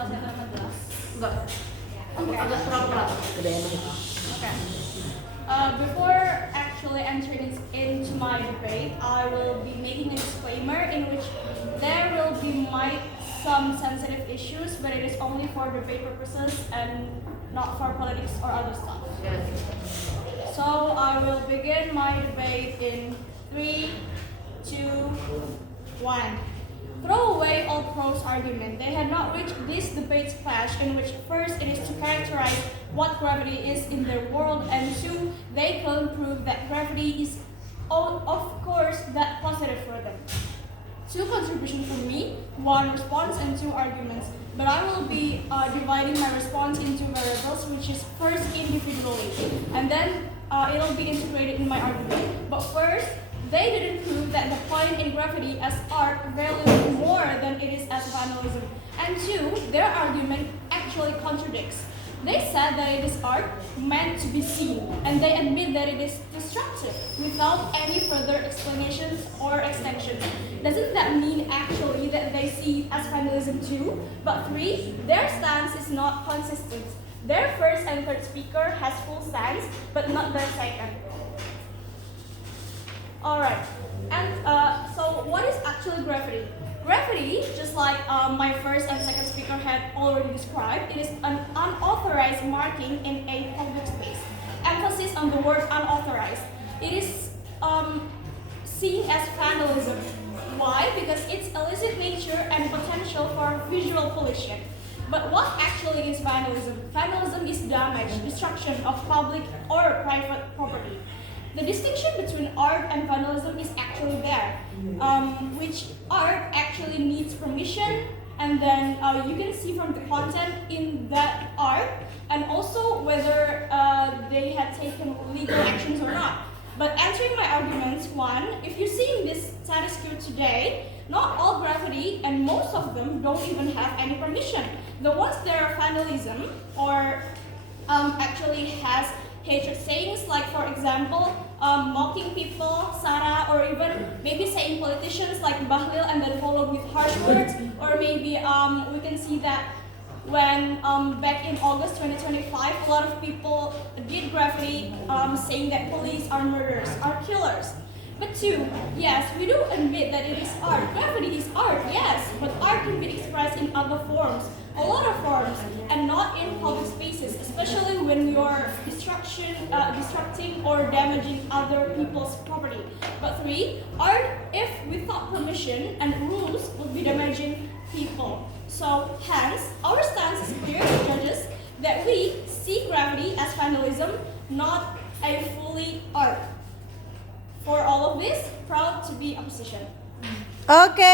Apakah saya terang jelas? Enggak. Okay. Agak terang. Okay. Before actually entering into my debate, I will be making a disclaimer in which there will be some sensitive issues, but it is only for debate purposes and not for politics or other stuff. So I will begin my debate in 3, 2, 1. Throw away all pros argument. They had not reached this debate's clash in which first it is to characterize what gravity is in their world, and two, they can prove that gravity is of course that positive for them. 2 contributions from me, 1 response and 2 arguments. But I will be dividing my response into variables, which is first individually, and then it'll be integrated in my argument. But first, they didn't prove that the point in gravity as art values more than it is as vandalism. And 2, their argument actually contradicts. They said that it is art meant to be seen, and they admit that it is destructive without any further explanations or extensions. Doesn't that mean actually that they see it as vandalism too? But 3, their stance is not consistent. Their first and third speaker has full stance, but not their second. Alright, and so what is actually gravity? Gravity, just like my first and second speaker had already described, it is an unauthorized marking in a public space. Emphasis on the word unauthorized. It is seen as vandalism. Why? Because its illicit nature and potential for visual pollution. But what actually is vandalism? Vandalism is damage, destruction of public or private property. The distinction between art and vandalism is actually there, which art actually needs permission, and then you can see from the content in that art, and also whether they had taken legal actions or not. But answering my arguments, 1, if you're seeing this status quo today, not all graffiti and most of them don't even have any permission. The ones that are vandalism or actually has hatred sayings, like for example, mocking people, Sarah, or even maybe saying politicians like Bahlil and then followed with harsh words, or maybe we can see that when back in August 2025, a lot of people did graffiti saying that police are murderers, are killers. But 2, yes, we do admit that it is art. Graffiti is art, yes, but art can be expressed in other forms, a lot of forms, and not in public spaces, especially when you're destructing or damaging other people's property. But 3, art, if without permission and rules, would be damaging people. So hence, our stance is clear, judges, that we see graffiti as vandalism, not a fully art. For all of this, proud to be opposition. Okay.